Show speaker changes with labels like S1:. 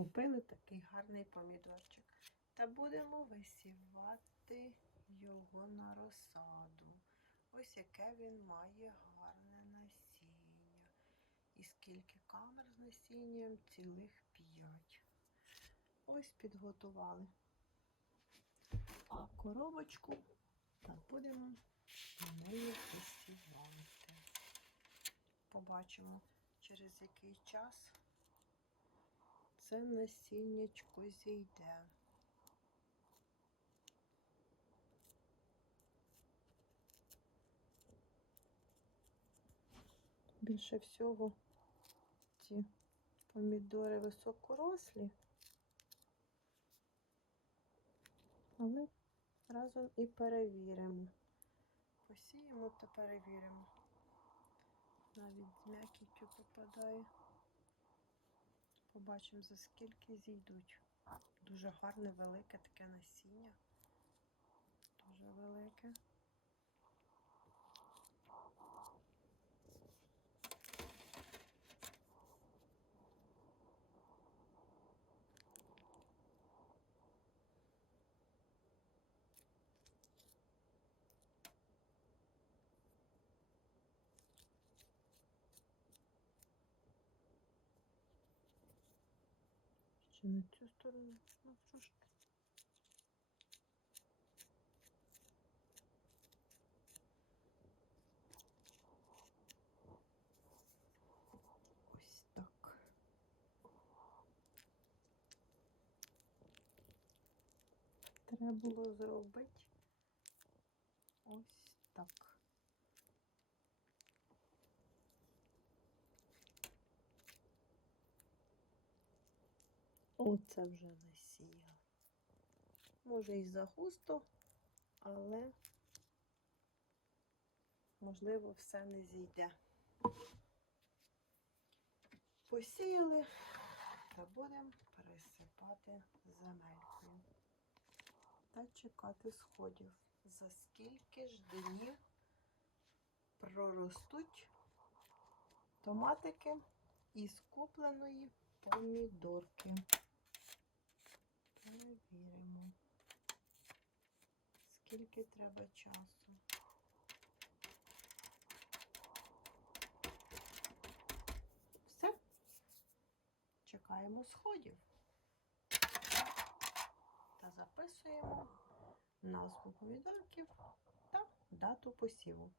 S1: Купили такий гарний помідорчик. Та будемо висівати його на розсаду. Ось яке він має гарне насіння. І скільки камер з насінням? Цілих п'ять. Ось підготували. А коробочку та будемо на неї висівати. Побачимо, через який час це насіннячко зійде. Більше всього ці помідори високорослі, але разом і перевіримо. Посіємо та перевіримо. Навіть з м'якістю попадає. Побачимо, за скільки зійдуть. Дуже гарне, велике таке насіння. Дуже велике. Ще на цю сторону. Ну, трошки. Ось так. Треба було зробити ось так. Оце вже насіяв. Може і загусто, але можливо все не зійде. Посіяли та будемо пересипати земелькою та чекати сходів. За скільки ж днів проростуть томатики із купленої помідорки. Перевіримо, скільки треба часу. Все. Чекаємо сходів. Та записуємо назву помідорків та дату посіву.